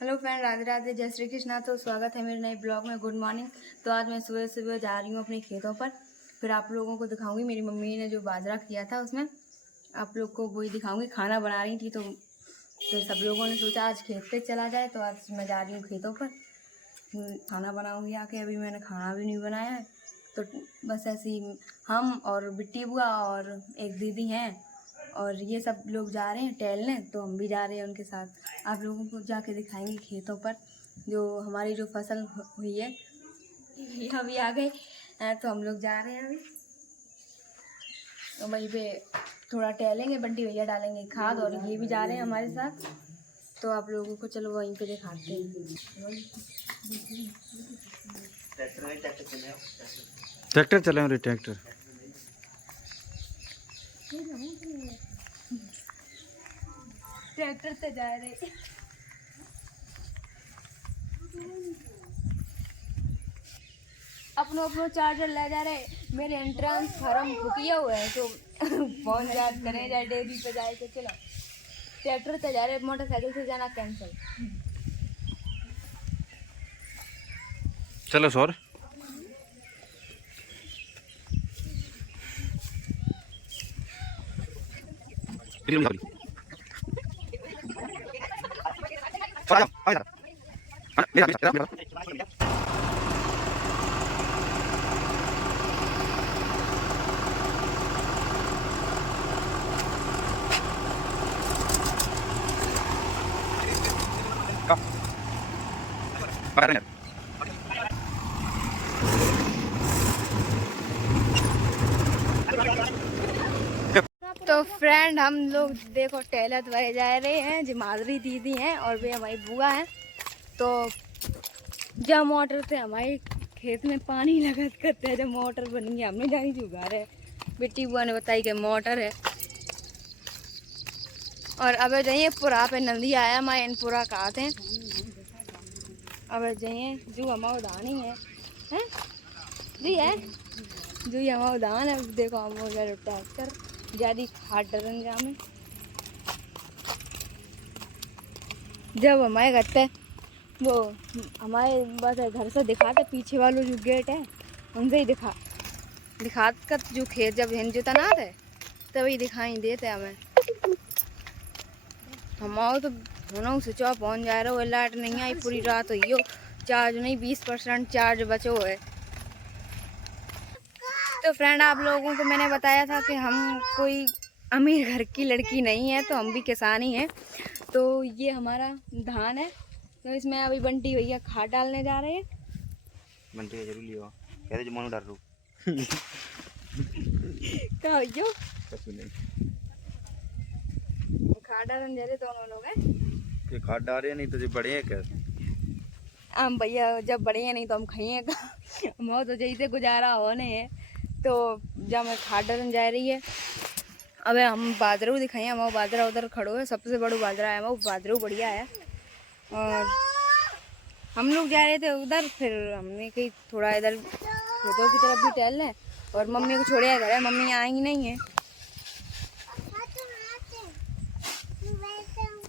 Hello friend, Radhe Radhe, जय श्री कृष्णा। तो स्वागत है मेरे नए ब्लॉग में। Good morning. तो आज मैं सुबह सुबह जा रही हूँ अपने खेतों पर। फिर आप लोगों को दिखाऊंगी मेरी मम्मी ने जो बाजरा किया था उसमें आप लोग को वही दिखाऊंगी। खाना बना रही थी तो फिर सब लोगों ने सोचा आज खेत पे चला जाए, तो आज मैं जा रही हूँ खेतों पर। खाना बनाऊँगी आके। अभी मैंने खाना भी नहीं बनाया है, तो बस ऐसे ही हम और बिट्टी बुआ और एक दीदी हैं और ये सब लोग जा रहे हैं टहलने, तो हम भी जा रहे हैं उनके साथ। आप लोगों को जाके दिखाएंगे खेतों पर जो हमारी जो फसल हुई है। ये अभी आ गए तो हम लोग जा रहे हैं अभी, तो वहीं पे थोड़ा टहलेंगे। बंटी भैया डालेंगे खाद और ये भी जा रहे हैं हमारे साथ, तो आप लोगों को चलो वहीं पे दिखाते हैं। ट्रैक्टर चला रहे ट्रैक्टर ट्रैक्टर से जा रहे। अपनो चार्जर ले जा रहे। मेरे एंट्रेंस फॉर्म बुकिया हुए हैं, तो फोन चार्ज करें जाए डेयरी पे जाए। तो चलो ट्रैक्टर से जा रहे, मोटरसाइकिल से जाना कैंसिल। चलो सौर तो फ्रेंड हम लोग देखो टहलत वह जा रहे हैं। जो माधुरी दीदी हैं और वे हमारी बुआ हैं। तो जब मोटर से हमारे खेत में पानी लगत करते हैं, जब मोटर बन गई हमने जानी जुगा रहे। बेटी बुआ ने बताई कि मोटर है। और अब जाइए पुरा पे नंदी आया, मैं इन पुरा कहते हैं। अब जाइए जो हमारा दानी है जी है जो ये हमारा दान है। देखो हम ट्रैक्टर ज्यादा खाद डरन जामे। जब हमारे घर पे वो हमारे बस घर से दिखाते पीछे वालों जो गेट है उनसे ही दिखा कर जो खेत जब हिन जोता ना थे तभी दिखाई देते हमें। हमारा तो होना से चौ पहुँच जा रहा हो। लाइट नहीं आई, पूरी रात हुई हो। चार्ज नहीं, 20% चार्ज बचो है। तो फ्रेंड आप लोगों को मैंने बताया था कि हम कोई अमीर घर की लड़की नहीं है, तो हम भी किसान ही हैं। तो ये हमारा धान है, तो इसमें अभी बंटी भैया खाद डालने जा रहे हैं। बंटी भैया जरूर लियो कहते जो मनु डाल रू क्या भैया कुछ नहीं खाद डालने जा रहे दोनों लोग हैं। ये खाद डाल रहे नहीं तो जो बड़े हैं क्या हम भैया जब बड़े हैं नहीं तो हम खाइएगा। हम तो जैसे गुजारा होने है, तो जब मैं खाद डालने जा रही है। अब हम बाजरा दिखाएं। हमारा बाजरा उधर खड़ो है, सबसे बड़ा बाजरा है। वो बाजरा बढ़िया है। और हम लोग जा रहे थे उधर, फिर हमने कहीं थोड़ा इधर खेतों की तरफ भी टहल लें। और मम्मी को छोड़े घर है, मम्मी आई नहीं है।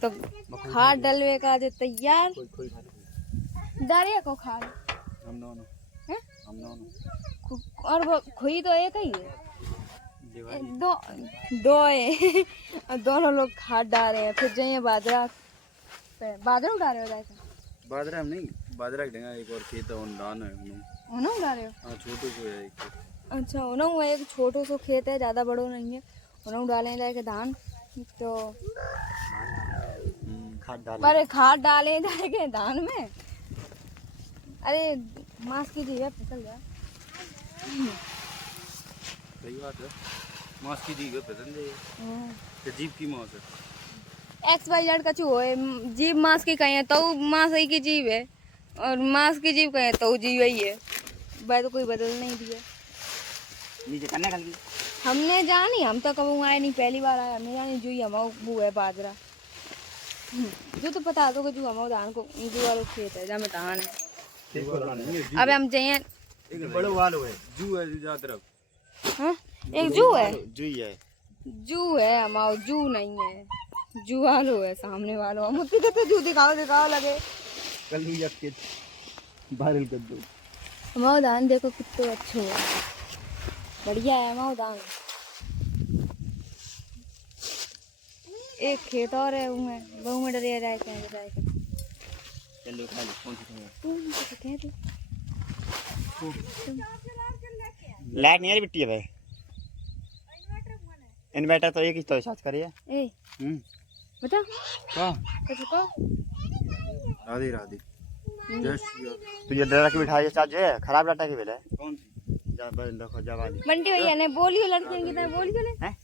तो खाद डलवे का जो तैयार डालिए को खाद और वो खुई तो एक ही है, दो है। और दोनों लोग खाद डाल रहे हैं। फिर जाइए बाजरा उठा रहे हो जाए। बाजरा हम नहीं बाजरा देंगे। एक और खेत है धान है उन्होंने उठा रहे हो? हाँ छोटू को है एक। अच्छा उन्होंने एक छोटो सो खेत है, ज़्यादा बड़ो नहीं है। उन्होंने डाले जाएगा धान। तो खाद डाले जाएंगे धान में। अरे मांस की जीव फिसल जाए। सही बात है, मांस की जीव पसंद है। जीव की मांस है XYZ का चूहो है। जीव मांस की कहीं है तो मांस ही की जीव है, और मांस की जीव कहीं तो जीव ही है। भाई तो कोई बदल नहीं दिया। नीचे करने खाली हमने जानी, हम तो कभी आए नहीं, पहली बार आए। हमने जानी जो हमारा वो है बाजरा। जो तो पता दो कि जो हमारा धान को जो वालों खेत है जहाँ में धान है। अब हम जाइए एक बड़ो वालो है जू है जा तरफ। हाँ एक जू है, जू है हमारा। जू नहीं है, जू वालो है सामने वालों। हम उसकी कहते जू दिखाओ लगे। कल भी के वायरल कर दो। हमारा दान देखो कितना अच्छा हुआ, बढ़िया है हमारा दान। एक खेत और है बहु में डरिया जाए क्या जाएगा। चलो खा लो, कौन सी कह दे लाइट नहीं आ रही बिट्टी है भाई। इन्वर्टर तो एक ही तो चार्ज करिए। ए बता हां कुछ को राधे राधे। तू ये डाटा की बिठा चार्ज है, खराब डाटा की बेला है। कौन सी जा बस देखो जा वाली बंटी भैया ने बोलियो लड़कियों की तरह बोलियो ने हैं।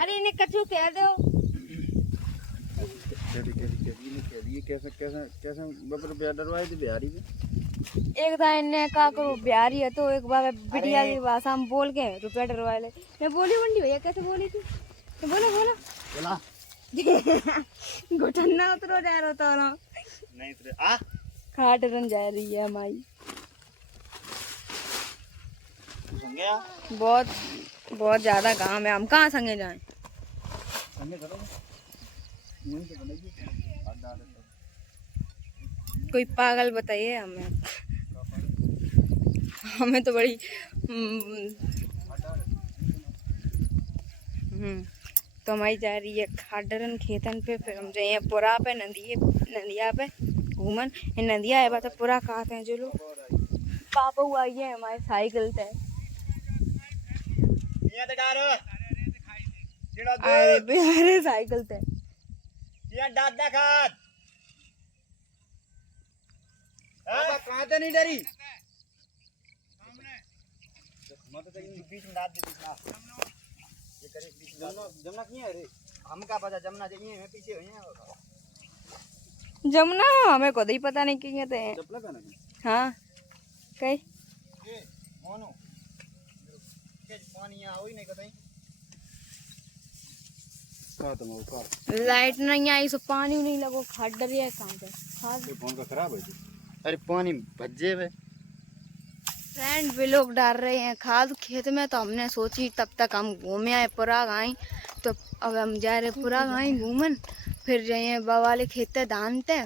अरे इन्हें कछु कह दो। ये कैसा कैसा कैसा बबर पे डरवाए थे बिहारी में। एक था इन्हें का करो बिहारी है तो एक बार बिटिया की भाषा में बोल के रुपया डरवा ले। मैं बोली बंटी भैया कैसे बोली थी तो बोला बोला घुटन ना उतरो जा रहा था ना नहीं तो आ खाट रन जा रही है हमारी। तू सुन गया बहुत बहुत ज्यादा काम है, हम कहाँ संगे जाएं। संगे करो यहीं तो बनेगी। कोई पागल बताइए हमें, हमें तो बड़ी तो हमारी जा रही है खाडरन खेतन पे, फिर हम जाइए पुरा पे नदिया पे घूमन। नदिया है बात पुरा कहते हैं जो लोग। पापा हुआ आई है हमारे साइकिल से। ये तो डारो अरे बिहारे साइकिल से ये डाट देखत बाबा कहां तो नहीं डरी सामने मत तो इन बीच में डाल दे बीच में ये करे बीच में जमुना की है रे हम का पता जमुना जइए है पीछे है जमुना हमें खुद ही पता नहीं क्या कहते हैं। चप्पल पहना हाँ कई ए मोनो के पानी आओ ही नहीं कतई का तुम का लाइट नहीं आई सो पानी नहीं लगो खाट डर है कहाँ पे खाद। ये फोन का खराब है जी। अरे पानी भज्जे में फ्रेंड भी लोग डाल रहे हैं खाद खेत में, तो हमने सोची तब तक हम घूमे आए पुरा गाई। तो अब हम जा रहे पुरा गाई घूमन, फिर जाइए बाबा वाले खेत धान ते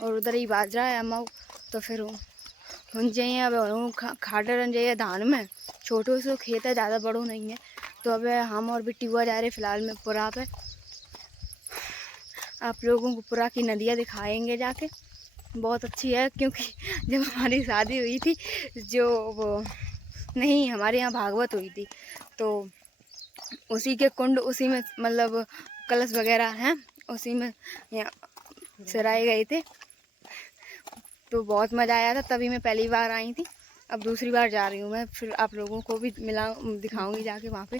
और उधर ही बाजरा है हम। तो फिर हम जाइए अब खाटर जाइए धान में, छोटो से खेत है ज़्यादा बड़ो नहीं है। तो अब हम और बिट्टी हुआ जा रहे फिलहाल में पुरा पे। आप लोगों को पुरा की नदियाँ दिखाएंगे जाके, बहुत अच्छी है। क्योंकि जब हमारी शादी हुई थी जो वो नहीं हमारे यहाँ भागवत हुई थी, तो उसी के कुंड उसी में मतलब कलश वगैरह हैं उसी में यहाँ सराए गए थे। तो बहुत मज़ा आया था, तभी मैं पहली बार आई थी। अब दूसरी बार जा रही हूँ मैं, फिर आप लोगों को भी दिखाऊंगी जाके वहाँ पे।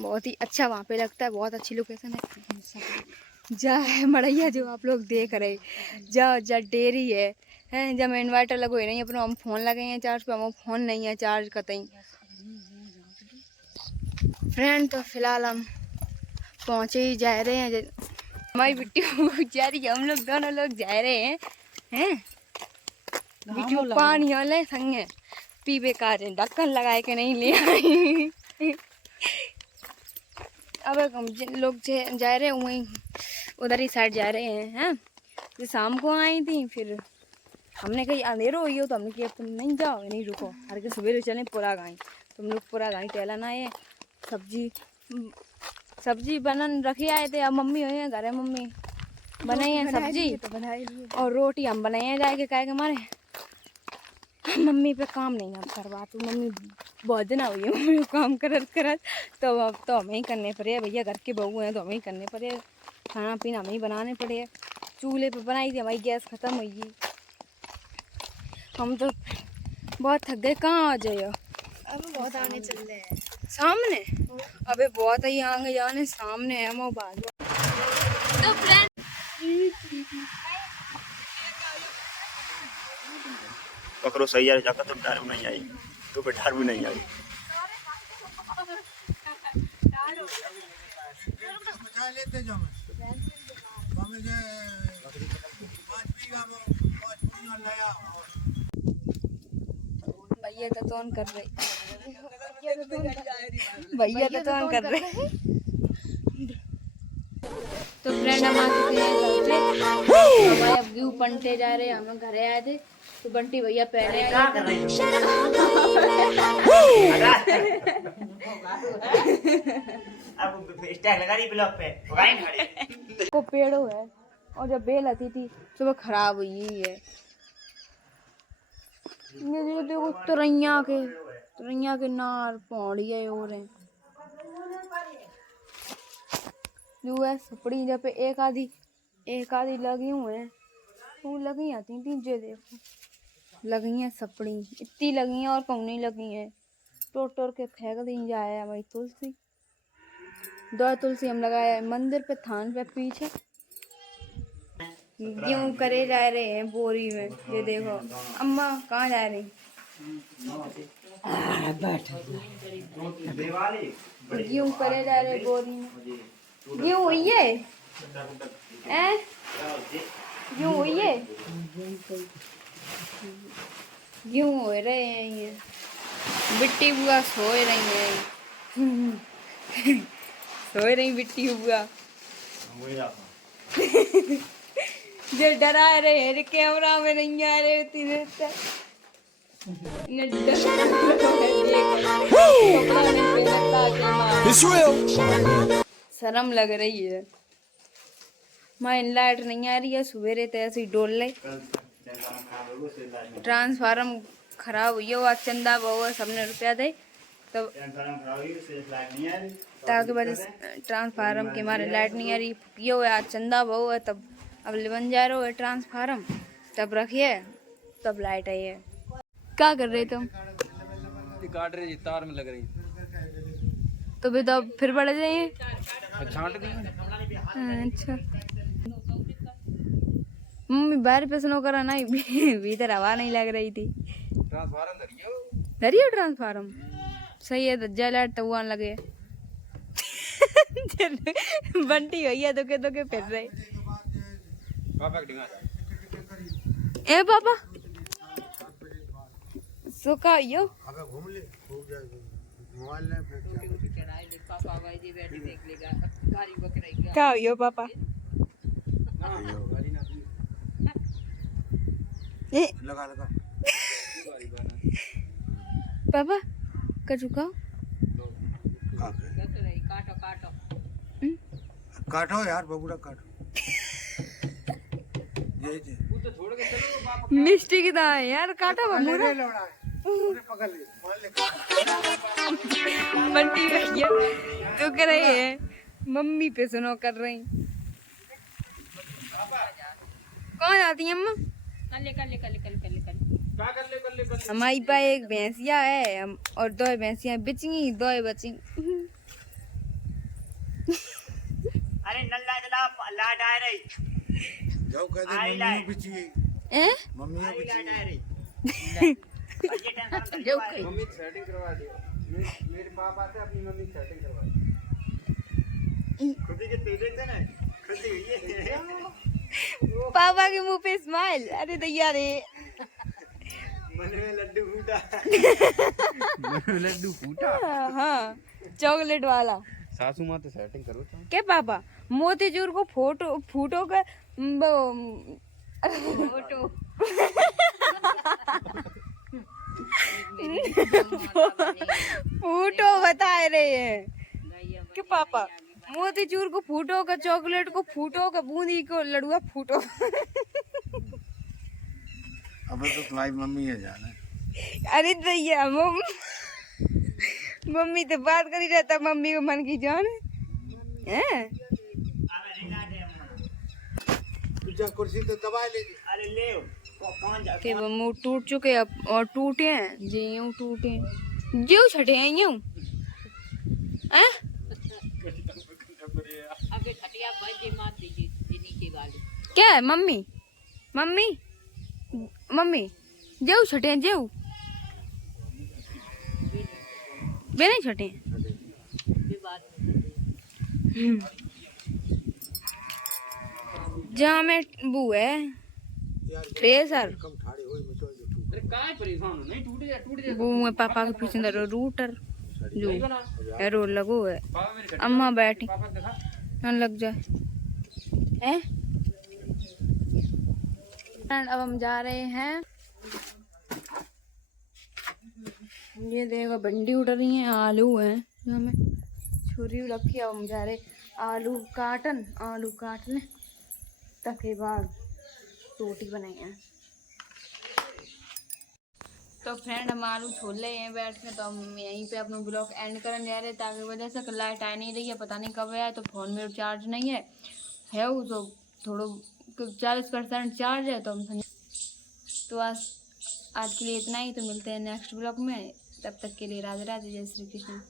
बहुत ही अच्छा वहाँ पे लगता है, बहुत अच्छी लोकेशन है। जा है मड़ैया जो आप लोग देख रहे जा डेरी है जब इन्वर्टर लगो ही नहीं अपना हम फोन लगे हैं चार्ज पे, हम फोन नहीं है चार्ज कतई। फ्रेंड तो फिलहाल हम पहुँचे ही जा रहे हैं। हमारी बिट्टी जा रही है, हम लोग दोनों लोग जा रहे हैं बिट्टू पानी वाले संगे पीबे का ढक्कन लगाए के नहीं ले आई। अब हम जिन लोग जा रहे हैं वहीं उधर ही साइड जा रहे हैं जो शाम को आई थी। फिर हमने कही अंधेरो हुई हो तो हमने किया तुम नहीं जाओ नहीं रुको, हर के सवेरे चले पुरा गाई। तुम लोग पुरा गाई टहलन आए, सब्जी बनन रखी आए थे। अब मम्मी हुई है घर है, मम्मी बनाई है सब्जी तो और रोटी हम बनाए हैं जाके कहे हमारे मम्मी पे काम नहीं हम करवा। तो मम्मी बहुत दिन हुई है मम्मी को काम करत तो अब तो हमें ही करने पड़े भैया, घर के बहू हैं तो हमें ही करने पड़े, खाना पीना हमें ही बनाने पड़े। चूल्हे पे बनाई थी, हमारी गैस ख़त्म हुई, हम तो बहुत थक गए। कहाँ आ जाइए अब बहुत आने चल रहे हैं सामने, अबे बहुत ही आगे जाने सामने है वो बाजू। तो फ्रेंड पकड़ो सही यार जाकर तो डर नहीं आई तो फिर डर भी नहीं आई। भैया तो ऑन कर रहे, भैया तो ऑन कर रहे। तो फ्रेंड हम आ चुके हैं घर पे। क्यों पंटे जा रहे, हम घरे आए थे तो बंटी भैया पहले क्या कर रही हो? अब स्टैग लगा रही ब्लॉक पे गाइन खड़े को पेड़ो है और जब बेल आती थी तो वो खराब हुई है। ये देखो तुरैया के नार पौड़ी है और है जो है सपड़ी जब पे एक आधी लगी हुए हैं तो लगी आती थी जो देखो लगी हैं सपड़ी इतनी लगी हैं और कौन नहीं लगी हैं टोट के फेंक दी जाए हमारी तुलसी 2 तुलसी हम लगाए हैं मंदिर पे थान पे पीछे यूं करे जा रहे हैं बोरी में। ये देखो अम्मा कहाँ जा रही यूं करे जा रहे बोरी में यूं हुई है यूं हुई है यूं हो रहे हैं ये बिट्टी बुआ सो रही है सो रही बिट्टी बुआ जो डरा रहे हैं कैमरा में नहीं आ रहे होती शर्म लग रही है माँ लाइट नहीं आ रही है सवेरे तो ऐसे डोल ले ट्रांसफार्म खराब हुई है वो आज चंदा बहु सबने रुपया दे तब ताकि वजह ट्रांसफार्म के हमारे लाइट नहीं आ रही ये हुआ आज चंदा बहु है तब अब बन जा रहा है ट्रांसफार्म तब रखिए तब लाइट आई है। क्या कर रहे तुम? काट रही तार में लग रही तो फिर बढ़ जाइए छांट दी। अच्छा मम्मी बाहर पे सुनो करा ना भीतर हवा नहीं लग रही थी ट्रांसफार्म धरियो ट्रांसफार्म सही है दज्जा लाइट तो आने लगे बंटी भैया तो के फिर रहे पापा की डिंगा ए पापा सुखा यो अबे घूम ले खूब जाएगा मोबाइल ले फिर पापा भाई जी बैठी देख लेगा गाड़ी बकराई क्या यो पापा ए लगा लगा पापा कचू का काटो काटो काटो यार बबूड़ा काटो ये जे मिस्टी की दाल है यार काटा बबूड़ा पकड़ ले मान ले बंटी भैया तो कर रहे हैं मम्मी पे सुनो कर रही कौन जाती है अम्मा हमारी पास एक भैंसिया है और 2 भैंसियां बिचगी 2 बची अरे नल्ला जला लाड आ रही जाओ कह दे मम्मी बिची ए मम्मी बिची लाड आ रही ये टेंशन जो मम्मी सेटिंग करवा दियो मेरे पापा से अपनी मम्मी सेटिंग करवा दी खुदी के तेरे से ना खुदी हुई है पापा के मुंह पे स्माइल अरे दैया रे मन में लड्डू फूटा लड्डू फूटा हाँ चॉकलेट वाला सासू माँ तो सेटिंग करो तो क्या पापा मोतीचूर को फूटो का फोटो फूटो बता रहे हैं कि पापा मोतीचूर को फूटो का चॉकलेट को फूटो का बूंदी को लड़ुआ फूटो अबे तो तुम्हारी मम्मी है जाना अरे दैया मम्मी तो बात करी रहता मम्मी को मन की जान है तू जा कुर्सी तो दबा ले अरे ले कौन जा के वो मुंह टूट चुके अब और टूटे हैं जी यूं टूटे जो छठे हैं यूं हैं आगे खटिया भाई जी मार दीजिए ये नीचे वाली क्या है मम्मी मम्मी मम्मी जेऊ छठे हैं जेऊ बे नहीं छठे ये बात जहाँ में बू है ट्रेसर कम ठाड़े होई मचो जो अरे काय परेशान हो नहीं टूट जा वो है पापा के पीछे अंदर रूटर जो एरो लगो है पापा मेरी अम्मा बैठी पापा को दिखा न लग जाए हैं फ्रेंड अब हम जा रहे हैं, ये देखो भिंडी उड़ रही है, आलू है, हमें छुरी रखी है। अब हम जा रहे आलू काट लें तके बाद रोटी बनाए। तो फ्रेंड हम आलू छोल रहे हैं बैठ के, तो हम यहीं पे अपना ब्लॉग एंड करने जा रहे हैं। ताकि वजह से लाइट आ नहीं रही है, पता नहीं कब आए, तो फ़ोन में चार्ज नहीं है वो तो थोड़ा 40% चार्ज है। तो आज के लिए इतना ही। तो मिलते हैं नेक्स्ट ब्लॉग में, तब तक के लिए राधे राधे, जय श्री कृष्ण।